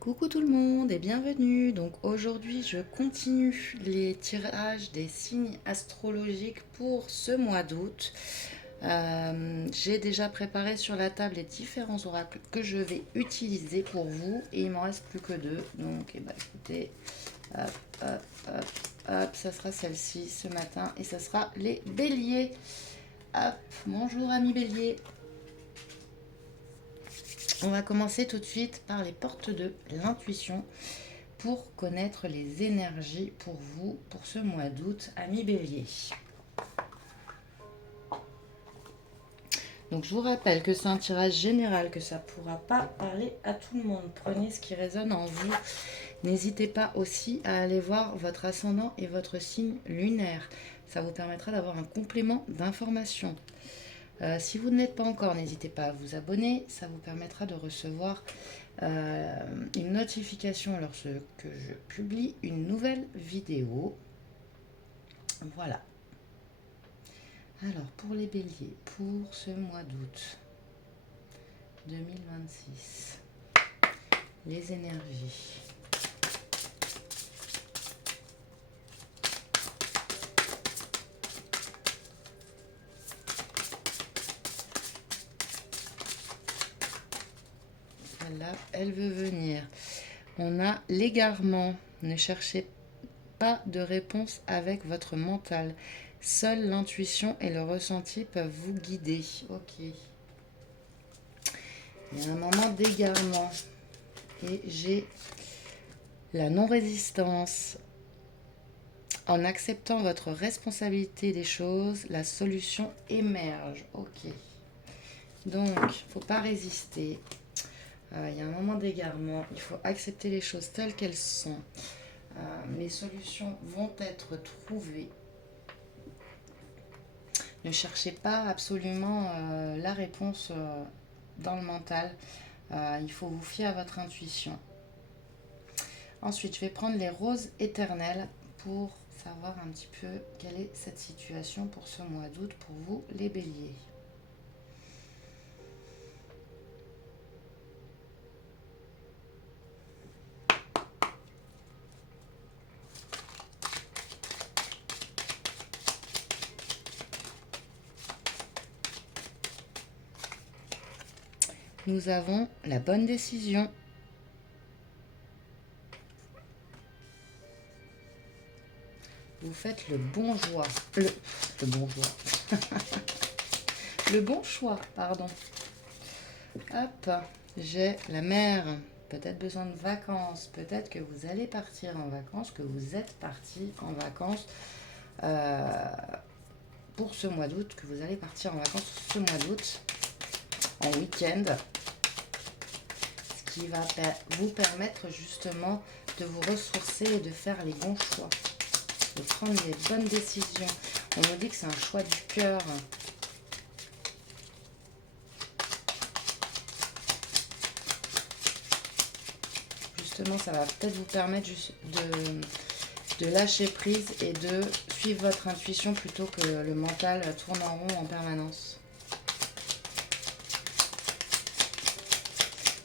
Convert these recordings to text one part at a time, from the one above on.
Coucou tout le monde et bienvenue. Donc aujourd'hui je continue les tirages des signes astrologiques pour ce mois d'août. J'ai déjà préparé sur la table les différents oracles que je vais utiliser pour vous et il m'en reste plus que deux. Donc écoutez, hop, hop, hop, hop, ça sera celle-ci ce matin et ça sera les béliers. Hop, bonjour amis béliers. On va commencer tout de suite par les portes de l'intuition pour connaître les énergies pour vous pour ce mois d'août, amis bélier. Donc je vous rappelle que c'est un tirage général, que ça ne pourra pas parler à tout le monde. Prenez ce qui résonne en vous. N'hésitez pas aussi à aller voir votre ascendant et votre signe lunaire. Ça vous permettra d'avoir un complément d'information. Si vous ne l'êtes pas encore, n'hésitez pas à vous abonner. Ça vous permettra de recevoir une notification lorsque je publie une nouvelle vidéo. Voilà. Alors, pour les béliers, pour ce mois d'août 2026, les énergies. Là, elle veut venir. On a l'égarement. Ne cherchez pas de réponse avec votre mental. Seule l'intuition et le ressenti peuvent vous guider. Ok. Il y a un moment d'égarement. Et j'ai la non-résistance. En acceptant votre responsabilité des choses, la solution émerge. Ok. Donc, il ne faut pas résister. Il y a un moment d'égarement. Il faut accepter les choses telles qu'elles sont. Les solutions vont être trouvées. Ne cherchez pas absolument la réponse dans le mental. Il faut vous fier à votre intuition. Ensuite, je vais prendre les roses éternelles pour savoir un petit peu quelle est cette situation pour ce mois d'août pour vous, les béliers. Nous avons la bonne décision. Vous faites le bon choix. Le bon choix. Le bon choix, pardon. Hop, j'ai la mer. Peut-être besoin de vacances. Peut-être que vous allez partir en vacances, que vous êtes parti en vacances pour ce mois d'août, que vous allez partir en vacances ce mois d'août, en week-end. Ce qui va vous permettre justement de vous ressourcer et de faire les bons choix. De prendre les bonnes décisions. On me dit que c'est un choix du cœur. Justement, ça va peut-être vous permettre de lâcher prise et de suivre votre intuition plutôt que le mental tourne en rond en permanence.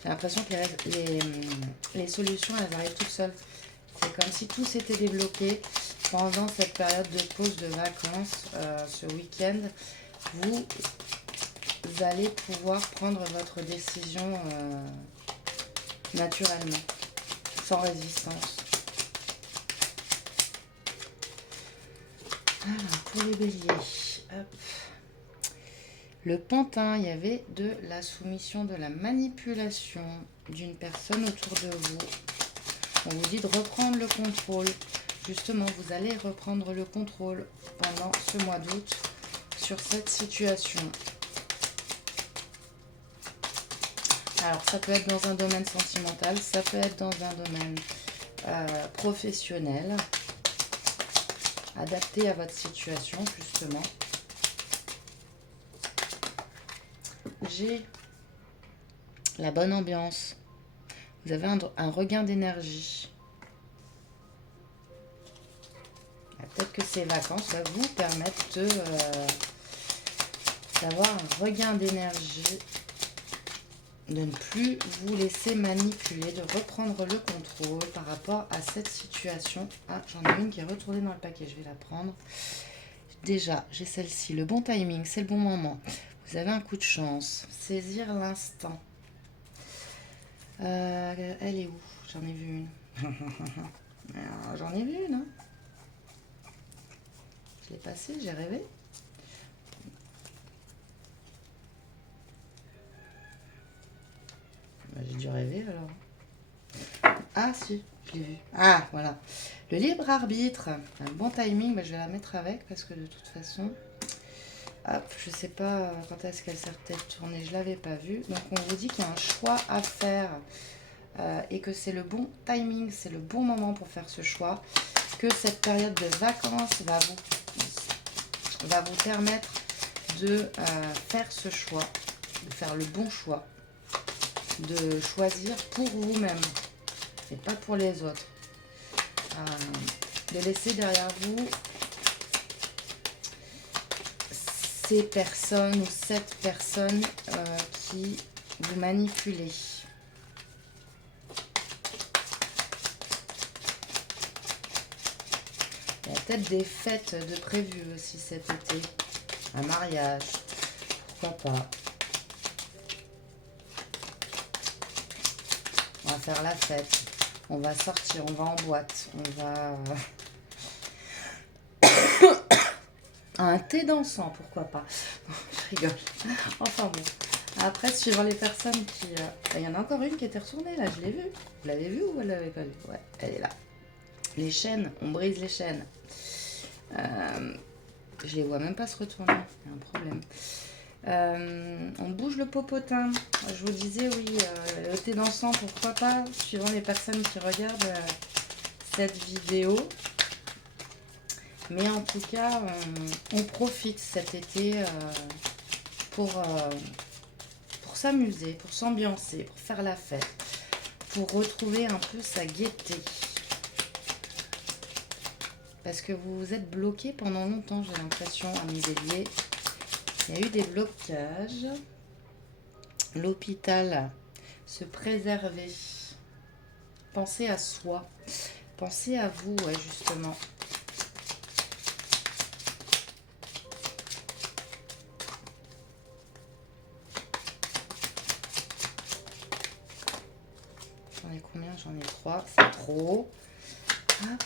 J'ai l'impression que les solutions, elles arrivent toutes seules. C'est comme si tout s'était débloqué pendant cette période de pause de vacances, ce week-end. Vous allez pouvoir prendre votre décision naturellement, sans résistance. Alors, pour les béliers, hop. Le pantin, il y avait de la soumission, de la manipulation d'une personne autour de vous. On vous dit de reprendre le contrôle. Justement, vous allez reprendre le contrôle pendant ce mois d'août sur cette situation. Alors, ça peut être dans un domaine sentimental, ça peut être dans un domaine professionnel, adapté à votre situation, justement. J'ai la bonne ambiance. Vous avez un regain d'énergie. Peut-être que ces vacances vous permettent d'avoir un regain d'énergie de ne plus vous laisser manipuler, de reprendre le contrôle par rapport à cette situation. Ah, j'en ai une qui est retournée dans le paquet, je vais la prendre. Déjà, j'ai celle-ci. Le bon timing, c'est le bon moment. Vous avez un coup de chance. Saisir l'instant. Elle est où? J'en ai vu une. J'en ai vu une. Hein. Je l'ai passée, j'ai rêvé. J'ai dû rêver alors. Ah si, je l'ai vu. Ah voilà. Le libre arbitre. Un bon timing, je vais la mettre avec parce que de toute façon, hop, je sais pas quand est-ce qu'elle s'est retournée, je l'avais pas vue. Donc on vous dit qu'il y a un choix à faire et que c'est le bon timing, c'est le bon moment pour faire ce choix. Que cette période de vacances va vous permettre de faire ce choix, de faire le bon choix, de choisir pour vous-même et pas pour les autres. De laisser derrière vous ces personnes ou cette personne qui vous manipulez. Il y a peut-être des fêtes de prévues aussi cet été. Un mariage, pourquoi pas. On va faire la fête. On va sortir, on va en boîte. On va... un thé dansant, pourquoi pas. Je rigole. Enfin bon. Après, suivant les personnes qui... il y en a encore une qui était retournée, là, je l'ai vue. Vous l'avez vue ou vous l'avez pas vue? Ouais, elle est là. Les chaînes, on brise les chaînes. Je les vois même pas se retourner. Il y a un problème. On bouge le popotin. Je vous disais, oui, le thé dansant, pourquoi pas, suivant les personnes qui regardent cette vidéo. Mais en tout cas, on profite cet été pour s'amuser, pour s'ambiancer, pour faire la fête, pour retrouver un peu sa gaieté. Parce que vous vous êtes bloqué pendant longtemps, j'ai l'impression, amis béliers. Il y a eu des blocages. L'hôpital, se préserver. Pensez à soi. Pensez à vous, ouais, justement. J'en ai combien? J'en ai 3. C'est trop. Hop.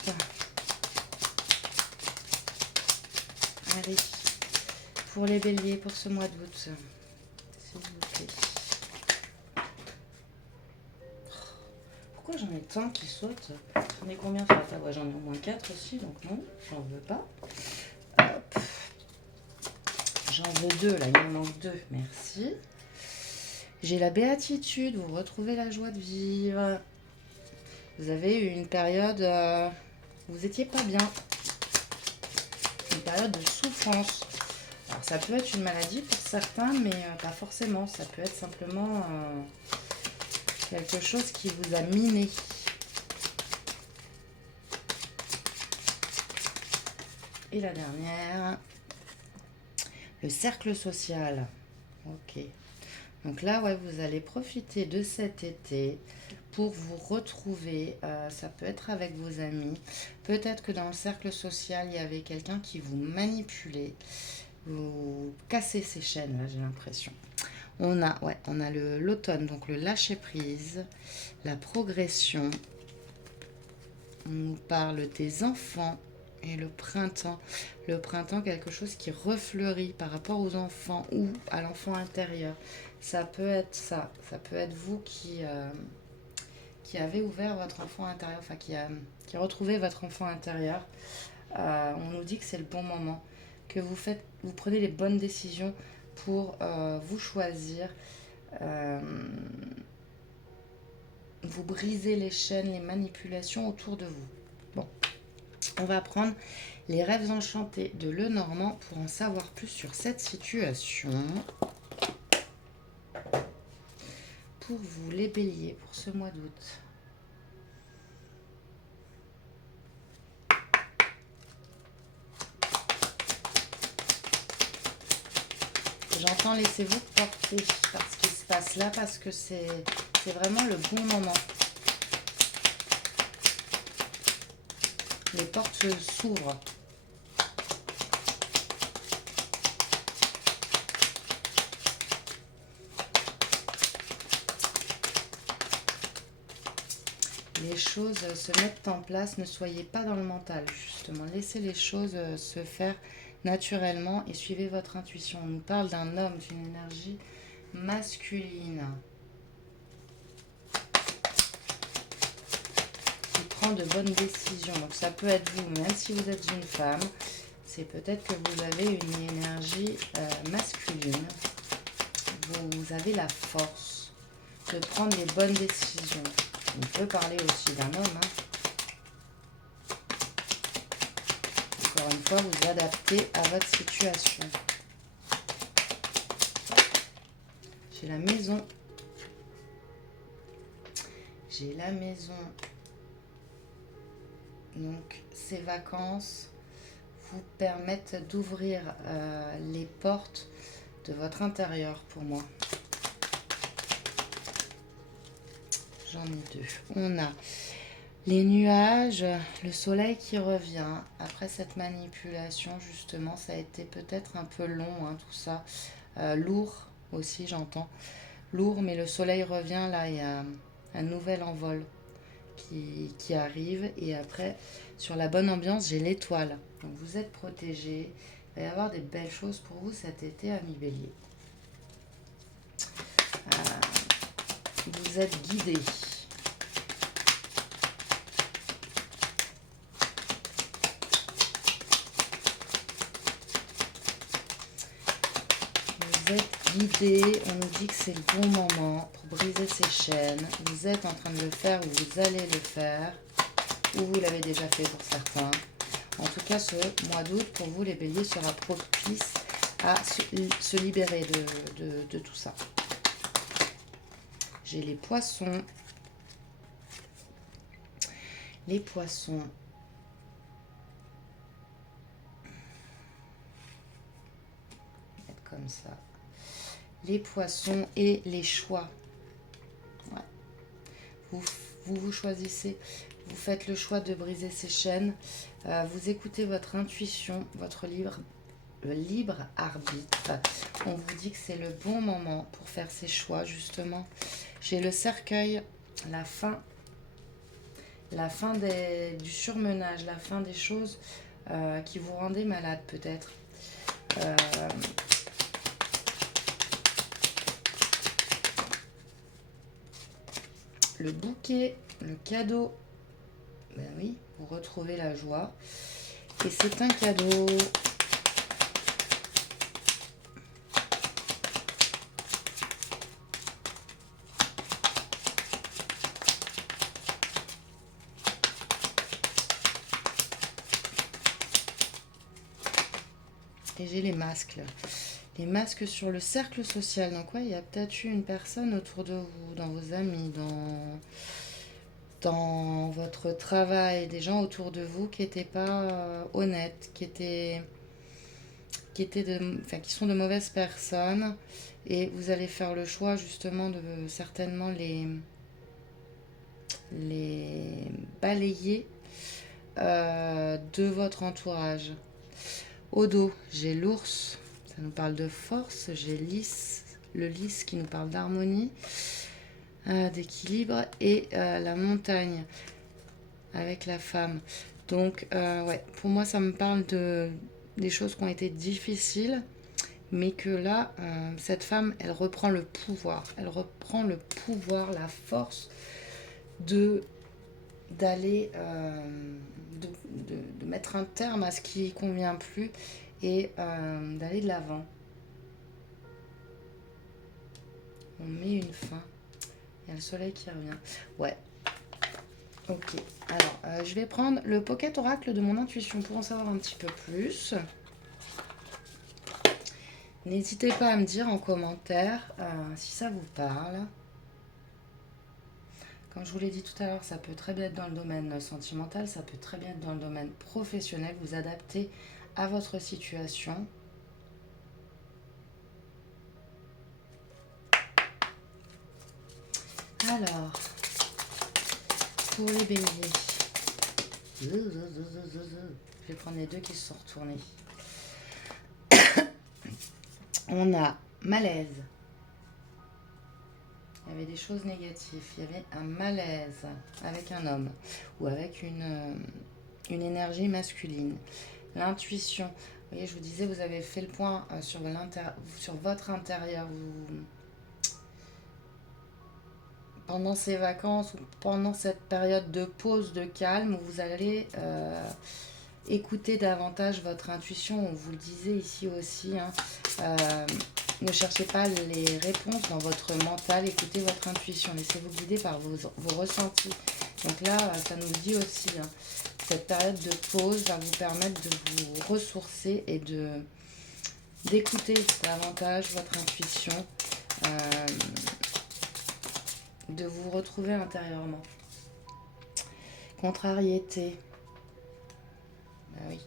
Allez. Pour les béliers, pour ce mois d'août. S'il vous plaît. Pourquoi j'en ai tant qui sautent? J'en ai combien sur la table? Ouais, j'en ai au moins 4 aussi, donc non, j'en veux pas. Hop. J'en veux 2, là, il m'en manque 2. Merci. J'ai la béatitude, vous retrouvez la joie de vivre. Vous avez eu une période où vous n'étiez pas bien. Une période de souffrance. Alors ça peut être une maladie pour certains, mais pas forcément. Ça peut être simplement quelque chose qui vous a miné. Et la dernière, le cercle social. Ok. Donc là, ouais, vous allez profiter de cet été pour vous retrouver. Ça peut être avec vos amis. Peut-être que dans le cercle social, il y avait quelqu'un qui vous manipulait. Vous cassez ces chaînes, là, j'ai l'impression. On a l'automne, donc le lâcher-prise, la progression. On nous parle des enfants. Et le printemps, quelque chose qui refleurit par rapport aux enfants ou à l'enfant intérieur. Ça peut être ça, ça peut être vous qui avez ouvert votre enfant intérieur, enfin qui retrouvez votre enfant intérieur. On nous dit que c'est le bon moment, que vous prenez les bonnes décisions pour vous choisir. Vous brisez les chaînes, les manipulations autour de vous. Bon. On va prendre les rêves enchantés de Lenormand pour en savoir plus sur cette situation. Pour vous, les béliers, pour ce mois d'août. J'entends, laissez-vous porter par ce qui se passe là parce que c'est vraiment le bon moment. Les portes s'ouvrent. Les choses se mettent en place, ne soyez pas dans le mental, justement. Laissez les choses se faire naturellement et suivez votre intuition. On nous parle d'un homme, d'une énergie masculine qui prend de bonnes décisions. Donc ça peut être vous, même si vous êtes une femme, c'est peut-être que vous avez une énergie masculine. Vous avez la force de prendre les bonnes décisions. On peut parler aussi d'un homme. Encore une fois, vous adaptez à votre situation. J'ai la maison. J'ai la maison. Donc, ces vacances vous permettent d'ouvrir les portes de votre intérieur pour moi. J'en ai deux. On a les nuages, le soleil qui revient. Après cette manipulation, justement, ça a été peut-être un peu long, tout ça. Lourd aussi, j'entends. Lourd, mais le soleil revient. Là, il y a un nouvel envol qui arrive. Et après, sur la bonne ambiance, j'ai l'étoile. Donc, vous êtes protégés. Il va y avoir des belles choses pour vous cet été, amis Bélier. Vous êtes guidés. Vous êtes guidés. On nous dit que c'est le bon moment pour briser ces chaînes. Vous êtes en train de le faire ou vous allez le faire. Ou vous l'avez déjà fait pour certains. En tout cas, ce mois d'août, pour vous, les béliers, sera propice à se libérer de tout ça. J'ai les poissons. Les poissons. Mettre comme ça. Les poissons et les choix. Ouais. Vous choisissez. Vous faites le choix de briser ces chaînes. Vous écoutez votre intuition, votre libre arbitre. On vous dit que c'est le bon moment pour faire ces choix, justement. J'ai le cercueil, la fin du surmenage, la fin des choses qui vous rendaient malade, peut-être. Le bouquet, le cadeau. Ben oui, vous retrouvez la joie. Et c'est un cadeau. Et j'ai les masques là. Les masques sur le cercle social. Donc ouais, il y a peut-être eu une personne autour de vous, dans vos amis, dans votre travail, des gens autour de vous qui n'étaient pas honnêtes, qui sont de mauvaises personnes. Et vous allez faire le choix justement de certainement les balayer de votre entourage. Au dos, j'ai l'ours, ça nous parle de force. J'ai le lys qui nous parle d'harmonie, d'équilibre. Et la montagne avec la femme. Donc, ouais, pour moi, ça me parle des choses qui ont été difficiles. Mais que là, cette femme, elle reprend le pouvoir. Elle reprend le pouvoir, la force d'aller de mettre un terme à ce qui ne convient plus et d'aller de l'avant. On met une fin. Il y a le soleil qui revient. Ouais. Ok. Alors, je vais prendre le Pocket Oracle de mon intuition pour en savoir un petit peu plus. N'hésitez pas à me dire en commentaire si ça vous parle. Comme je vous l'ai dit tout à l'heure, ça peut très bien être dans le domaine sentimental, ça peut très bien être dans le domaine professionnel. Vous adaptez à votre situation. Alors, pour les béliers, je vais prendre les deux qui se sont retournés. On a malaise. Il y avait des choses négatives. Il y avait un malaise avec un homme ou avec une énergie masculine. L'intuition. Vous voyez, je vous disais, vous avez fait le point sur votre intérieur. Pendant ces vacances ou pendant cette période de pause, de calme, vous allez écouter davantage votre intuition. On vous le disait ici aussi, hein. Ne cherchez pas les réponses dans votre mental, écoutez votre intuition, laissez-vous guider par vos ressentis. Donc là, ça nous dit aussi, hein, cette période de pause va vous permettre de vous ressourcer et d'écouter davantage votre intuition, de vous retrouver intérieurement. Contrariété. Ah oui.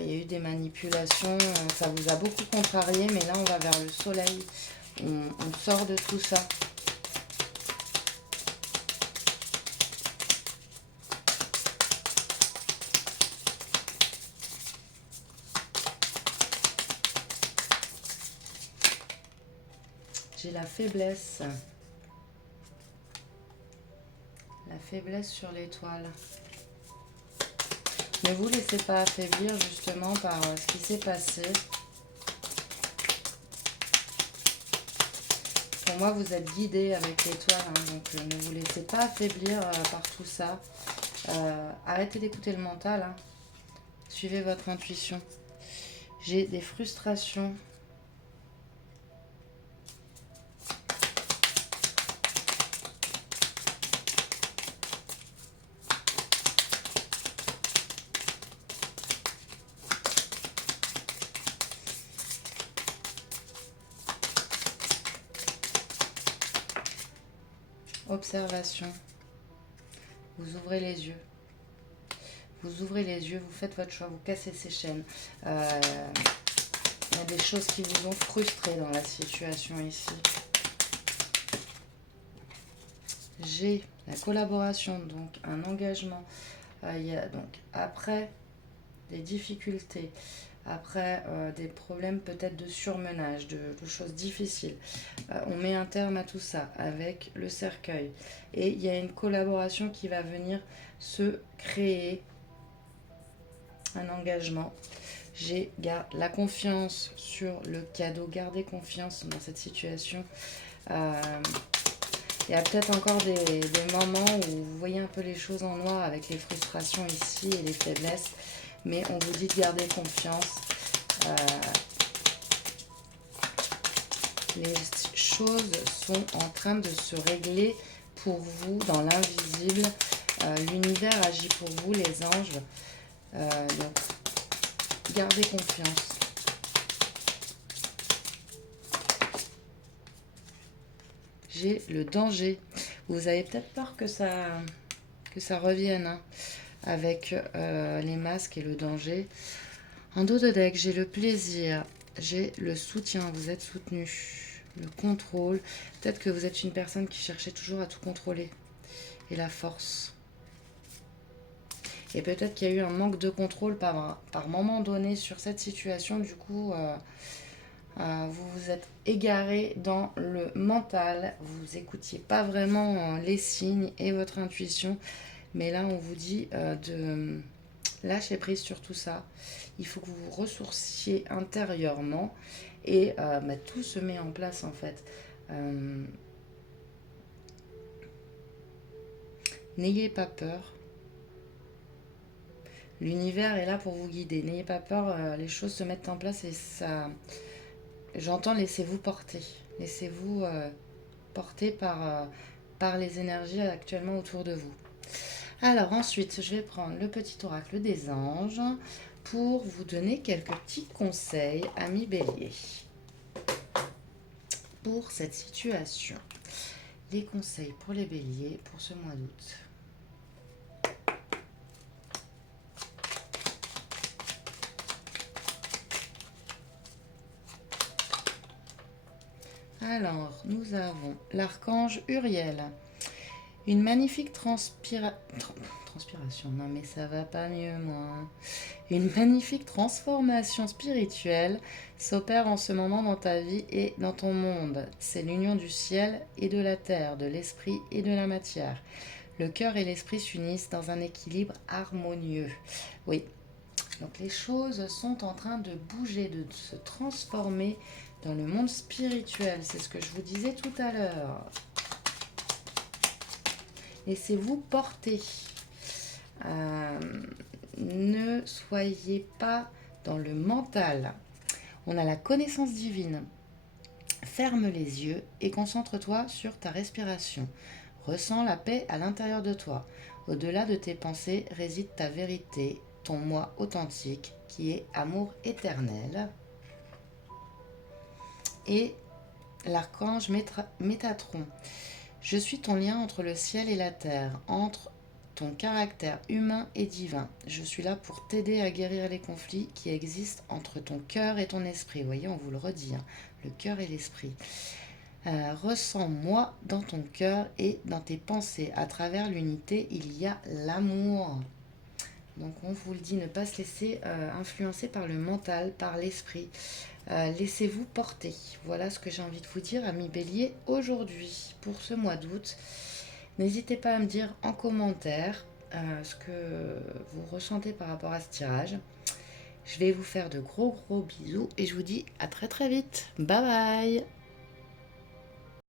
Il y a eu des manipulations, ça vous a beaucoup contrarié, mais là on va vers le soleil, on sort de tout ça. J'ai la faiblesse. La faiblesse sur l'étoile. Ne vous laissez pas affaiblir justement par ce qui s'est passé. Pour moi, vous êtes guidé avec l'étoile, hein, donc ne vous laissez pas affaiblir par tout ça. Arrêtez d'écouter le mental. Hein. Suivez votre intuition. J'ai des frustrations. Observation. Vous ouvrez les yeux. Vous ouvrez les yeux, vous faites votre choix, vous cassez ces chaînes. Il y a des choses qui vous ont frustré dans la situation ici. J'ai la collaboration, donc un engagement. Il y a donc après des difficultés, après des problèmes peut-être de surmenage, de choses difficiles. On met un terme à tout ça avec le cercueil. Et il y a une collaboration qui va venir se créer, un engagement. J'ai la confiance sur le cadeau. Gardez confiance dans cette situation. Il y a peut-être encore des moments où vous voyez un peu les choses en noir avec les frustrations ici et les faiblesses. Mais on vous dit de garder confiance. Les choses sont en train de se régler pour vous dans l'invisible. L'univers agit pour vous, les anges. Donc, gardez confiance. J'ai le danger. Vous avez peut-être peur que ça revienne, hein, avec les masques et le danger. En dos de deck, j'ai le plaisir, j'ai le soutien, vous êtes soutenu, le contrôle. Peut-être que vous êtes une personne qui cherchait toujours à tout contrôler. Et la force. Et peut-être qu'il y a eu un manque de contrôle par moment donné sur cette situation. Du coup, vous vous êtes égaré dans le mental. Vous n'écoutiez pas vraiment les signes et votre intuition. Mais là, on vous dit de lâcher prise sur tout ça. Il faut que vous vous ressourciez intérieurement. Et tout se met en place, en fait. N'ayez pas peur. L'univers est là pour vous guider. N'ayez pas peur, les choses se mettent en place et ça... J'entends, laissez-vous porter. Laissez-vous porter par les énergies actuellement autour de vous. Alors ensuite, je vais prendre le petit oracle des anges pour vous donner quelques petits conseils, amis béliers, pour cette situation. Les conseils pour les béliers pour ce mois d'août. Alors, nous avons l'archange Uriel. Une magnifique transpiration, non mais ça va pas mieux moi. Une magnifique transformation spirituelle s'opère en ce moment dans ta vie et dans ton monde. C'est l'union du ciel et de la terre, de l'esprit et de la matière. Le cœur et l'esprit s'unissent dans un équilibre harmonieux. Oui, donc les choses sont en train de bouger, de se transformer dans le monde spirituel. C'est ce que je vous disais tout à l'heure. Laissez-vous porter. Euh, ne soyez pas dans le mental. On a la connaissance divine. Ferme les yeux et concentre-toi sur ta respiration. Ressens la paix à l'intérieur de toi. Au-delà de tes pensées réside ta vérité, ton moi authentique qui est amour éternel. Et l'archange Métatron. Je suis ton lien entre le ciel et la terre, entre ton caractère humain et divin. Je suis là pour t'aider à guérir les conflits qui existent entre ton cœur et ton esprit. Vous voyez, on vous le redit, hein, le cœur et l'esprit. Ressens-moi dans ton cœur et dans tes pensées. À travers l'unité, il y a l'amour. Donc on vous le dit, ne pas se laisser influencer par le mental, par l'esprit. Laissez-vous porter. Voilà ce que j'ai envie de vous dire, amis Bélier, aujourd'hui, pour ce mois d'août. N'hésitez pas à me dire en commentaire ce que vous ressentez par rapport à ce tirage. Je vais vous faire de gros bisous et je vous dis à très très vite. Bye bye.